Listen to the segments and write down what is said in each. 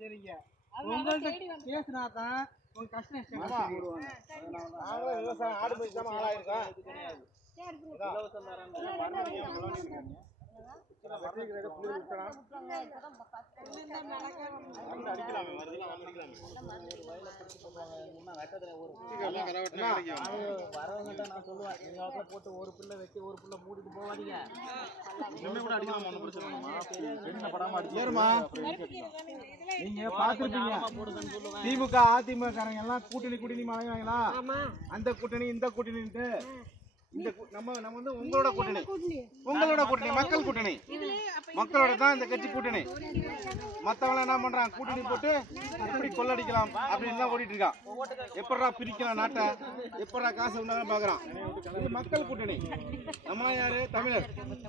சரிங்க. உங்கள்கிட்ட பேசினா தான் உங்க கஷ்டம் விவசாயம் ஆடு பயிற்சாம ஆளாயிருக்கோம். போட்டு ஒரு பிள்ளை வச்சு ஒரு பிள்ளை மூடிட்டு போவாதீங்க. நீங்க பாத்துருப்பீங்க திமுக அதிமுக எல்லாம் கூட்டணி மாறாங்களா? அந்த கூட்டணி இந்த கூட்டணிட்டு இந்த நம்ம வந்து உங்களோட கூட்டணி மக்கள் கூட்டணி மக்களோட தான் இந்த கட்சி கூட்டணி. மற்றவங்க என்ன பண்றாங்க? கூட்டணி போட்டு எப்படி கொள்ளடிக்கலாம் அப்படின்னு தான் ஓடிட்டு இருக்கான். எப்படா பிரிக்கலாம் நாட்டை, எப்படா காசு உண்டாக பாக்குறான். இது மக்கள் கூட்டணி. நம்ம யாரு? தமிழர்.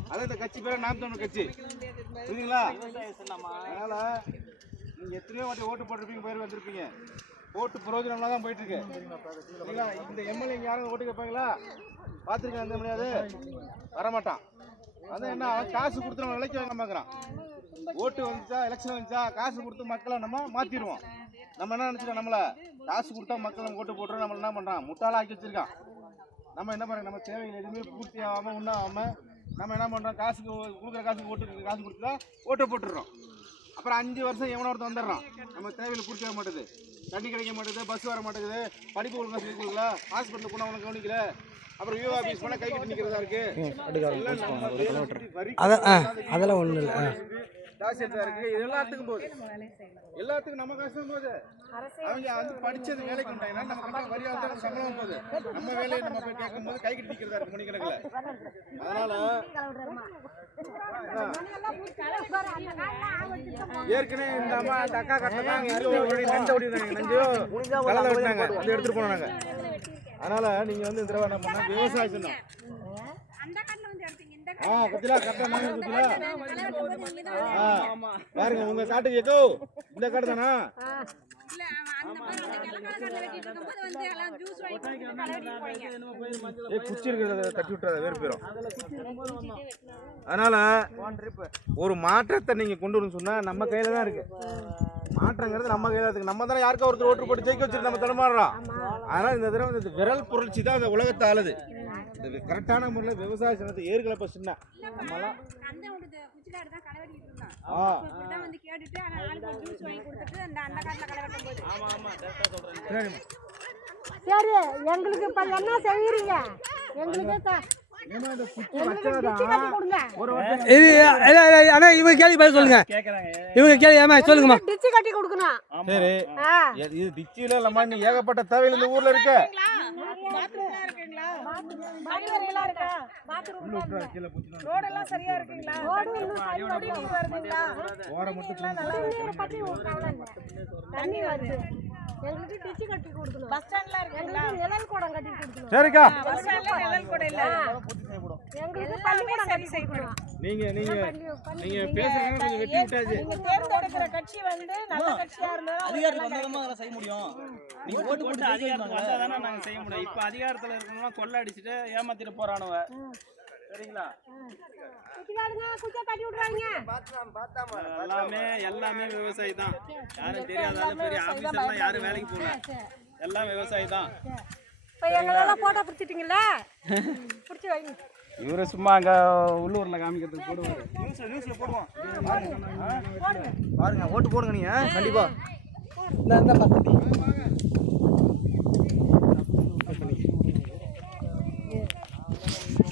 அதான் இந்த கட்சி பேர் நாம் தமிழர் கட்சி. புரியுதுங்களா? அதனால நீங்க எத்தனையோ வாட்டி ஓட்டு போட்டிருப்பீங்க, பேர் வந்திருப்பீங்க. ஓட்டு பிரயோஜனம்லாம் தான் போயிட்டு இருக்கு. இந்த எம்எல்ஏ யாரும் ஓட்டு கேட்பாங்களா? பார்த்துருக்கேன். அந்த முடியாது, வரமாட்டான். அதான் என்ன, காசு கொடுத்து நம்ம விலைக்கு வாங்க பார்க்குறான். ஓட்டு வந்துச்சா, எலெக்ஷன் வந்துச்சா, காசு கொடுத்து மக்களை நம்ம மாற்றிடுவோம். நம்ம என்ன நினச்சிட்டோம்? நம்மளை காசு கொடுத்தா மக்கள் நம்ம ஓட்டு போட்டுறோம். நம்ம என்ன பண்ணுறான்? முட்டாளாக ஆக்கி வச்சிருக்கான். நம்ம என்ன பண்ணுறோம்? நம்ம தேவைகள் எதுவுமே பூர்த்தி ஆகாமல் உண்ணாமல் நம்ம என்ன பண்ணுறோம்? காசுக்கு கொடுக்குற காசுக்கு காசு கொடுத்தா ஓட்டை போட்டுடுறோம். அப்புறம் 5 வருஷம் எவனோ ஒருத்தர் வந்துடுறான். நம்ம தேவையில் பூர்த்தி ஆக மாட்டேது, தண்ணி கிடைக்க மாட்டேங்குது, பஸ் வர மாட்டேங்குது, படிப்பு ஒழுங்காக சொல்லி கொடுக்கல, ஹாஸ்பிட்டலுக்கு போனால் அவனை கவனிக்கல, அப்புறம் விவோ ஆஃபீஸ் போனால் கை கட்டி நிற்கிறதா இருக்கு. அதெல்லாம் ஒன்றும் இல்லை. காசு எடுத்தா இருக்கு. இது எல்லாத்துக்கும் போகுது. எல்லாத்துக்கும் நம்ம காசு போகுது. அவங்க வந்து படிச்சது வேலைக்கு வந்தாங்கன்னா நம்ம கட்ட வரி ஆதாரம் சம்பளம் போகுது. நம்ம வேலையை நம்ம போய் கேட்கும் போது கை கட்டி நிற்கிறதா இருக்கு மணிக்கணக்கில். அதனால ஏற்கனவே இந்த அம்மா அந்த அக்கா கட்டினாங்க, நஞ்சு கலந்து விட்டாங்க, வந்து எடுத்துட்டு போனாங்க. அதனால நீங்க வந்து இந்த தடவை என்ன பண்ணா விவசாயம் சொன்னோம். பாருங்க உங்க காட்டுக்கு எக்கோ இந்த காட்டு தானா? குச்சி இருக்கிறத தட்டி விட்டுறத வேறு போயிடும். அதனால ஒரு மாற்றத்தை நீங்க கொண்டு வரணும்னு சொன்னா நம்ம கையில தான் இருக்கு. மாற்றங்கிறது நம்ம கையில இருக்கு. நம்ம தானே யாருக்கா ஒருத்தர் ஓட்டு போட்டு ஜெயிக்க வச்சுட்டு நம்ம தடுமாறுறோம். அதனால இந்த தடவை இந்த விரல் புரட்சி தான் இந்த உலகத்தை ஆளுது. இந்த கரெக்டான முறையில் விவசாய சனத்தை ஏற்கலை பசுன்னா நம்மளாம் சரி. எங்களுக்கு இப்ப என்ன செய்யறீங்க? எங்களுக்கு இவங்க கேள்வி பதில் சொல்லுங்க. இவங்க கேள்வி ஏமா சொல்லுங்கம்மா. டிச்சு கட்டி கொடுக்கணும். சரி, இது டிச்சில இல்லம்மா, நீ ஏகப்பட்ட தேவையில்லை இந்த ஊர்ல இருக்கு. ரோடெல்லாம் சரியா இருக்குங்களா? தண்ணி வருது. எங்களுக்கு டிச்சு கட்டி கொடுக்கணும். பஸ் ஸ்டாண்ட்ல இருக்குங்களா? நிழல் கூடம் கட்டி கொடுக்கணும். சரிக்கா. பஸ் ஸ்டாண்ட்ல நிழல் கூடம் இல்ல. எங்களுக்கு பள்ளிக்கூடம் கட்டி செய்யணும். நீங்க பேசுறீங்க, கொஞ்சம் வெட்டி விட்டாச்சு. நீங்க தேர்ந்தெடுக்கிற கட்சி வந்து நல்ல கட்சியா இருந்தா அதிகாரத்துக்கு வந்ததமா அதெல்லாம் செய்ய முடியும். நீங்க ஓட்டு போட்டு அதிகாரத்துக்கு வந்தா தானே நாங்க செய்ய முடியும். இப்ப அதிகாரத்துல இருக்கவங்க கொள்ள அடிச்சிட்டு ஏமாத்திட்டு போறானுவ. சரிங்களா? எல்லாமே விவசாயி தான். யாரும் தெரியாதாலும் பெரிய ஆபீசர்லாம் யாரும் வேலைக்கு போகல, எல்லாம் விவசாயி தான். இப்ப எங்களெல்லாம் போட்டோ பிடிச்சிட்டீங்களா? பிடிச்சி வைங்க. இவரு சும்மா அங்க உள்ளூர்ல காமிக்கிறதுக்கு போடுவாரு. நியூஸ்ல போடுவோம். பாருங்க, ஓட்டு போடுங்க நீங்க கண்டிப்பா.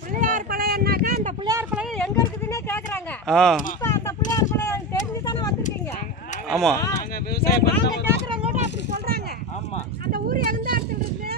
பிள்ளையார் பழையன்னாக்கா அந்த பிள்ளையார் பழைய எங்க இருக்குதுன்னே கேக்குறாங்க. இப்ப அந்த பிள்ளையார் பழைய தெரிஞ்சு தானே வந்திருக்கீங்க. ஆமா, நாங்க விவசாயம் பண்றோம். கேக்குறவங்க அப்படி சொல்றாங்க. ஆமா, அந்த ஊர் எந்த இடத்துல இருக்கு?